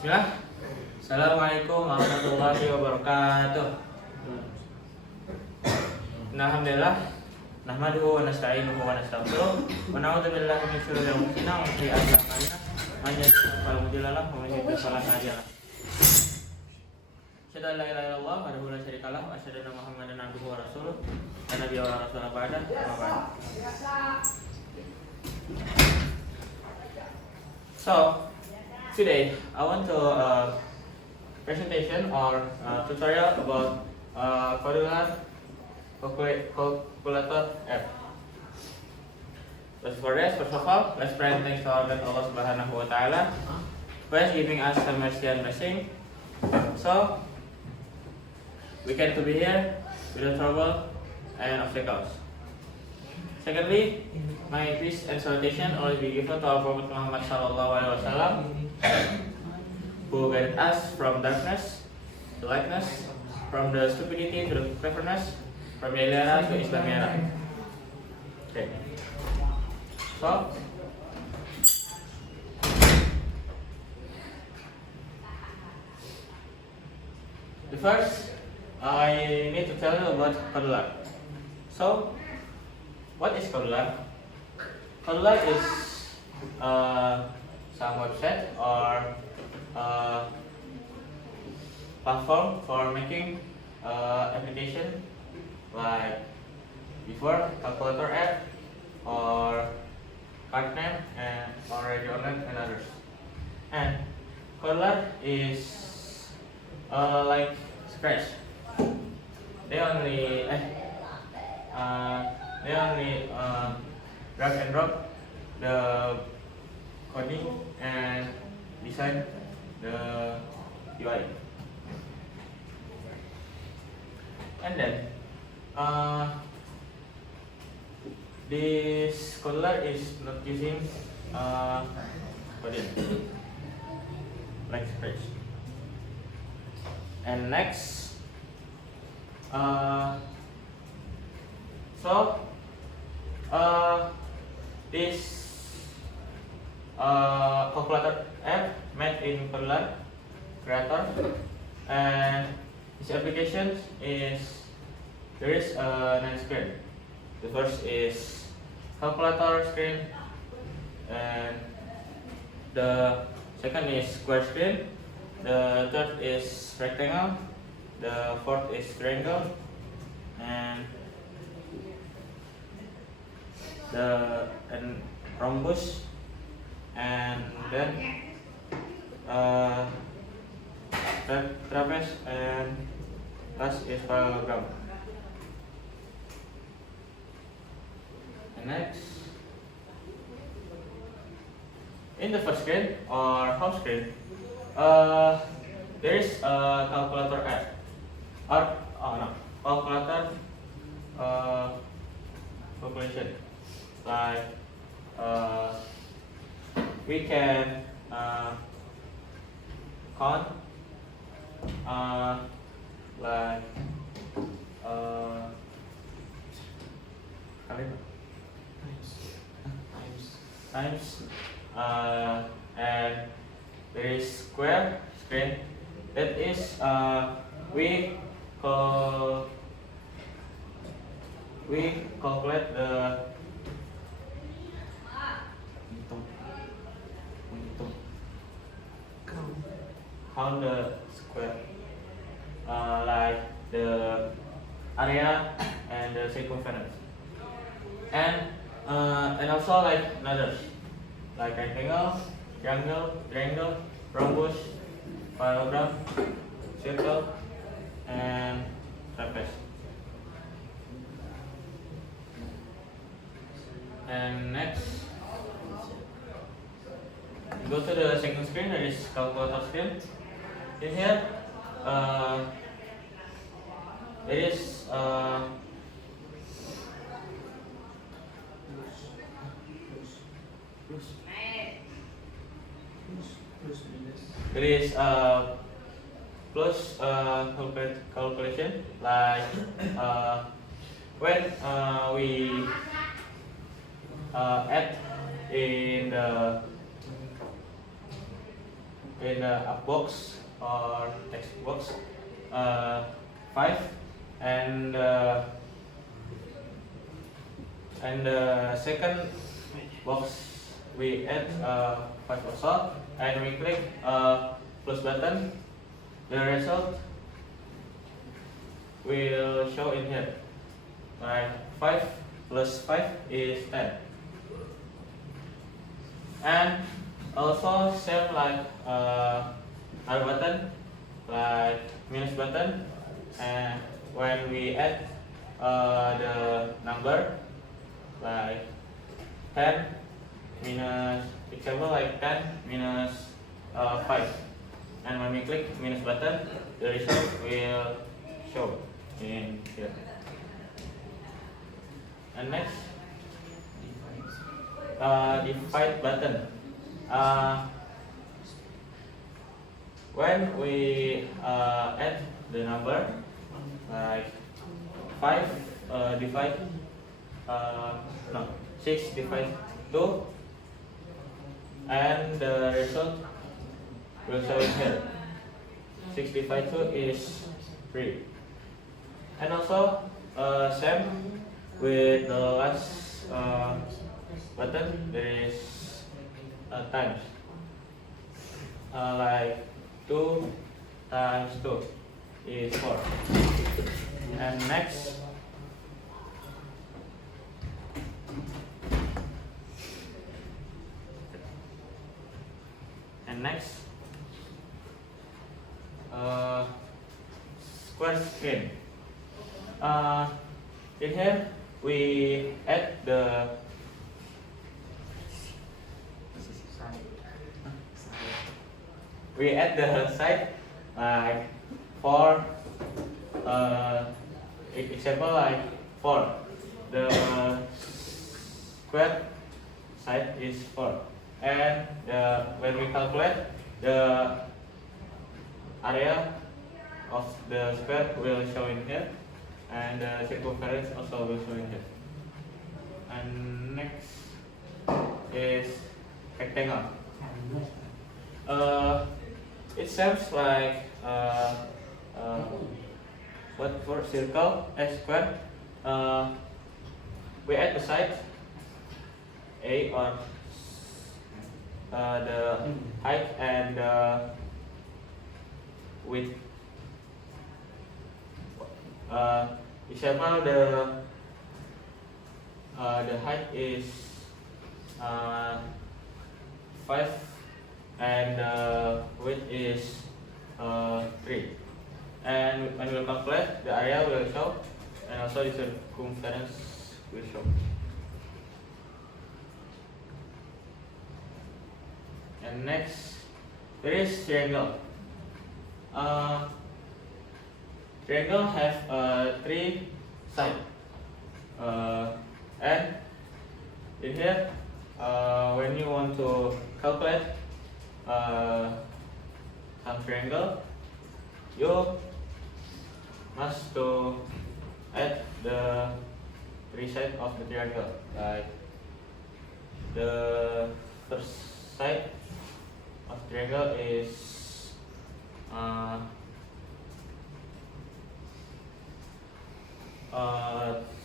Bismillah. Assalamualaikum warahmatullahi wabarakatuh. Alhamdulillah. Nahmaduhu wa nasta'inuhu wa nastaghfiruh wa na'udzu billahi min syururi anfusina wa min sayyi'ati a'malina. Man yahdihillahu fala mudilla lahu wa man yudlil fala hadiya lahu. Asyhadu an la ilaha illallah wahdahu la syarika lahu wa asyhadu anna Muhammadan abduhu wa rasuluh. La nabiyya wa la rasula ba'da. Amma ba'd. So, today I want to presentation or tutorial about calculator app. But for this, first of all, let's pray and thanks to our God Allah Subhanahu wa Ta'ala who is giving us some mercy and blessing. So we can to be here without trouble and obstacles. Secondly, my peace and salutation always be given to our Prophet Muhammad Sallallahu Alaihi Wasallam, who guided us from darkness to lightness, from the stupidity to the cleverness, from the era to Islam era. Okay. So, the first, I need to tell you about Cadular. So, what is Cadular? Cadular is some website or platform for making application like before calculator app or card name and or radio online and others. And Cadular is like Scratch. They only drag and drop the coding and design the UI. And then this Cadular is not using coding like Scratch. And next, this calculator app made in Cadular creator, and this application is there is 9 screen. The first is calculator screen, and the second is square screen. The third is rectangle. The fourth is triangle, and rhombus, and then trapeze, and last is parallelogram. And next, in the first screen or home screen, there is a calculator app or calculator calculation. Like we can count like times and there is square screen. That is we calculate the count the square like the area and the circumference, and also like others like rectangle, triangle, rhombus, parallelogram, circle, and trapeze. And next, go to the second screen. There is calculator screen. In here, there is plus calculation like when we add in the in the up box or text box 5, and the second box we add 5 also, and we click plus button. The result will show in here. Like 5 plus 5 is 10. And also same like other button, like minus button, and when we add the number like 10 minus, example like 10 minus 5, and when we click minus button, the result will show in here. And next, divide button. When we add the number like 5 divide 6 divide 2, and the result will show in here. 6 divide 2 is 3. And also same with the last button, there is times, like 2 times 2 is 4. And next, square screen. In here we add the side like 4, example like 4. The square side is 4, and when we calculate, the area of the square will show in here, and the circumference also will show in here. And next is rectangle. It seems like what for circle, a square. We add the side A or the height and width. Example, the height is 5 and the width is 3. And when we calculate, the area will show, and also the circumference will show. And next, there is triangle. Triangle have 3 sides, and in here, when you want to calculate some triangle, you must to add the 3 sides of the triangle. Like the first side of triangle is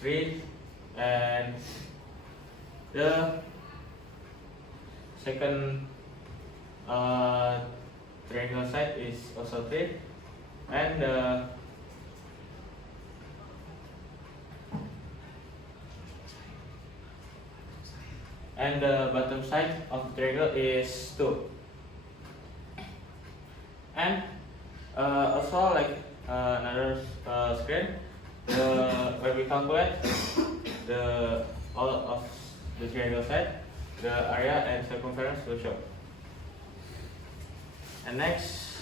3, and the second triangle side is also 3, and the bottom side of the triangle is 2. And also like another screen, when we calculate all of the triangle side, the area and circumference will show. And next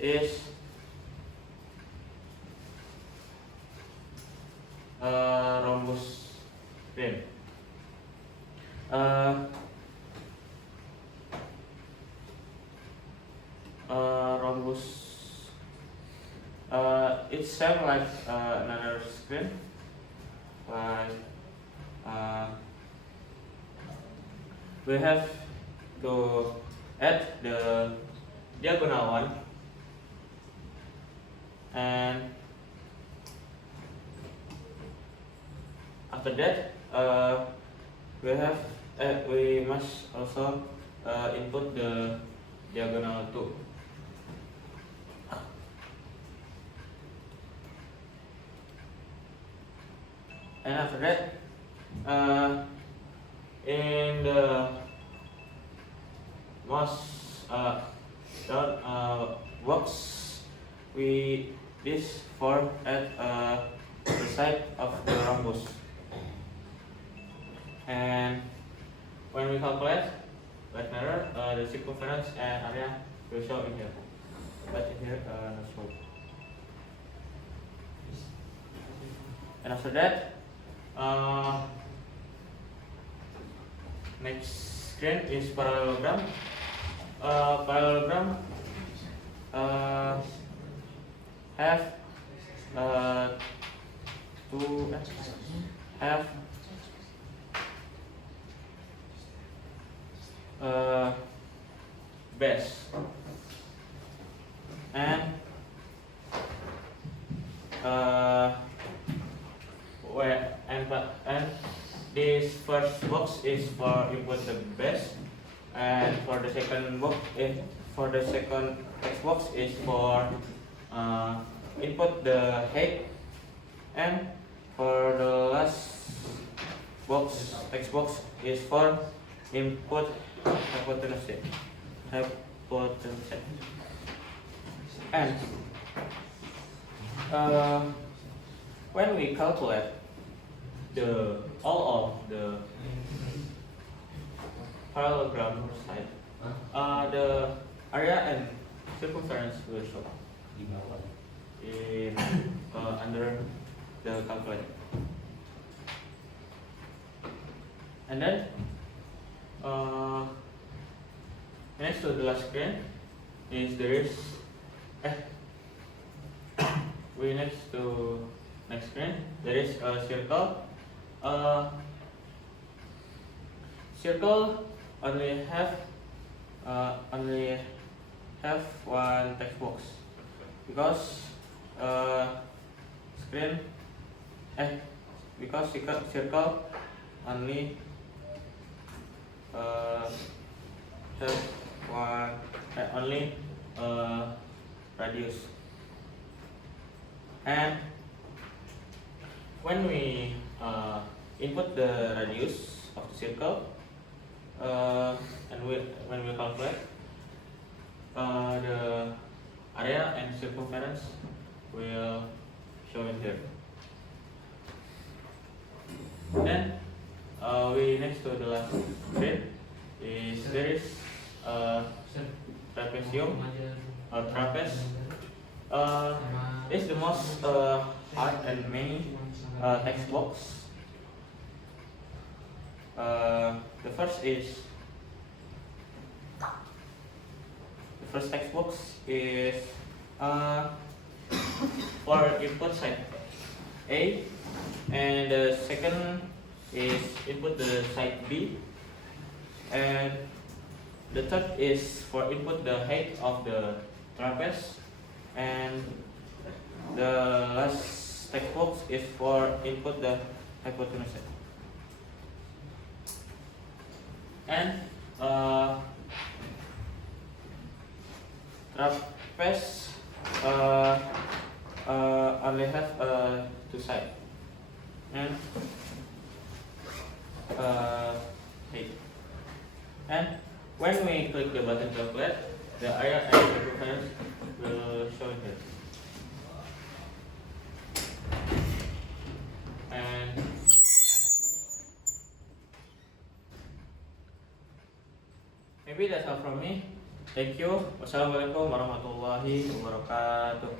is rhombus screen. Rhombus, it's same like another screen, like we have to at the diagonal one, and after that we must also input the diagonal 2. And after that, in the most down box, we this form at the side of the rhombus. And when we calculate right mirror, the circumference and area will show in here, but in here not show. And after that, next screen is parallelogram. Parallelogram have base, and this first box is for input the base, and for the second box text box is for input the height, and for the last box text box is for input hypotenuse. And when we calculate all of the parallelogram side, the area and circumference will show in under the calculator. And then next to the last screen is next screen there is a circle. Circle only have one text box, because circle only have only radius. And when we input the radius of the circle, and when we calculate, the area and circumference will show in here. Then we next to the last screen is there is trapezium or trapeze. It's the most hard and many text box. The first text box is for input side A, and the second is input the side B, and the third is for input the height of the trapeze, and the last text box is for input the hypotenuse. And trapeze only have two sides and height. And when we click the button calculate, the area and circumference will show here. And maybe that's all from me. Thank you. Wassalamualaikum warahmatullahi wabarakatuh.